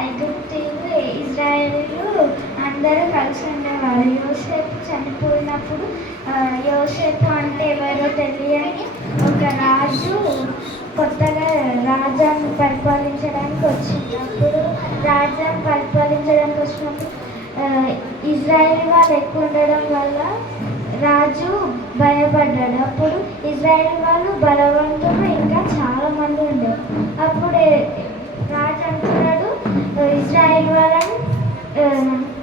ఐగుప్తీయులు ఇజ్రాయేలీలు అందరూ కలిసి ఉండేవారు. యోసేపు చనిపోయినప్పుడు యోసేపు అంటే ఎవరో తెలియని ఒక రాజు కొత్తగా రాజ్యాన్ని పరిపాలించడానికి వచ్చింది. అప్పుడు రాజ్యాన్ని పరిపాలించడానికి వచ్చినప్పుడు ఇజ్రాయేల్ వాళ్ళు ఎక్కువ ఉండడం వల్ల రాజు భయపడ్డాడు. అప్పుడు ఇజ్రాయేల్ వాళ్ళు బలవంతులు ఇంకా చాలా మంది ఉండేవారు. అప్పుడు రాజు అంటున్నాడు, ఇజ్రాయేల్ వాళ్ళని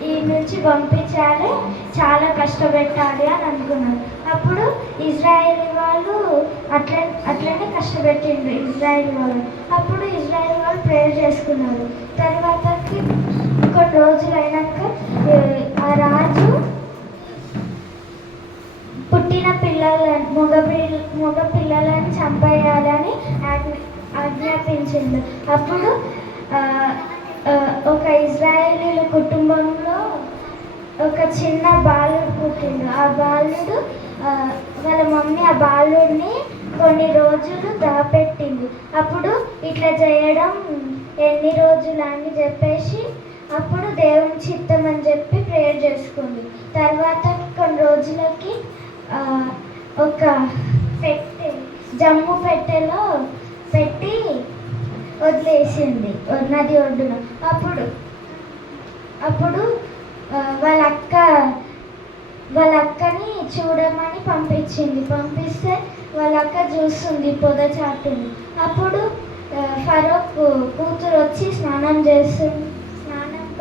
ఈ నుంచి పంపించాలి, చాలా కష్టపెట్టాలి అని అనుకున్నారు. అప్పుడు ఇజ్రాయేల్ వాళ్ళు అట్లనే కష్టపెట్టిండ్రు ఇజ్రాయేల్ వాళ్ళని. అప్పుడు ఇజ్రాయేల్ వాళ్ళు ప్రేయర్ చేసుకున్నారు. తర్వాతకి కొన్ని రోజులు అయినాక ఆ రాజు పుట్టిన మగ పిల్లలను చంపేయాలని ఆజ్ఞాపించింది. అప్పుడు ఒక ఇజ్రాయేలీల కుటుంబంలో ఒక చిన్న బాలుడు పుట్టిండు. ఆ బాలుడు వాళ్ళ మమ్మీ ఆ బాలుడిని కొన్ని రోజులు దాపెట్టింది. అప్పుడు ఇట్లా చేయడం ఎన్ని రోజులు అని చెప్పేసి అప్పుడు దేవుని చిత్తం అని చెప్పి ప్రేయర్ చేసుకుంది. తర్వాత కొన్ని రోజులకి ఒక పెట్టె జమ్ము పెట్టెలో పెట్టి వదిలేసింది నది ఒడ్డున. అప్పుడు వాళ్ళ అక్కని చూడమని పంపిస్తే వాళ్ళ అక్క చూస్తుంది పొదచాటుని. అప్పుడు ఫరో కూతురు వచ్చి స్నానానికి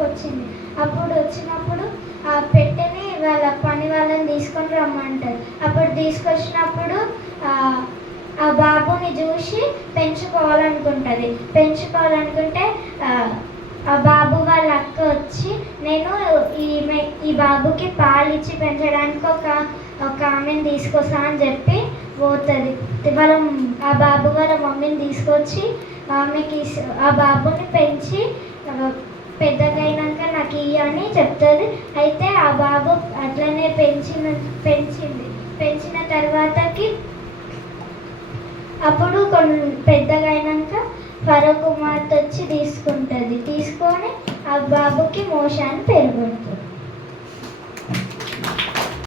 వచ్చింది. అప్పుడు వచ్చినప్పుడు ఆ పెట్టెని వాళ్ళ పని వాళ్ళని తీసుకొని రమ్మంటారు. అప్పుడు తీసుకొచ్చినప్పుడు ఆ బాబుని చూసి పెంచుకోవాలనుకుంటే ఆ బాబు వాళ్ళ అక్క వచ్చి నేను ఈ బాబుకి పాలు ఇచ్చి పెంచడానికి ఒక ఆమెను తీసుకొస్తా అని చెప్పి పోతుంది. ఆ బాబు వాళ్ళ మమ్మీని తీసుకొచ్చి ఆ బాబుని పెంచి పెద్దగా అయినాక నాకు అని చెప్తుంది. అయితే ఆ బాబు అట్లనే పెంచిన తర్వాతకి అప్పుడు పెద్దగా అయినాక ఫరో కుమార్తె వచ్చి తీసుకొని ఆ బాబుకి మోషే అని పేరు పెడుతుంది.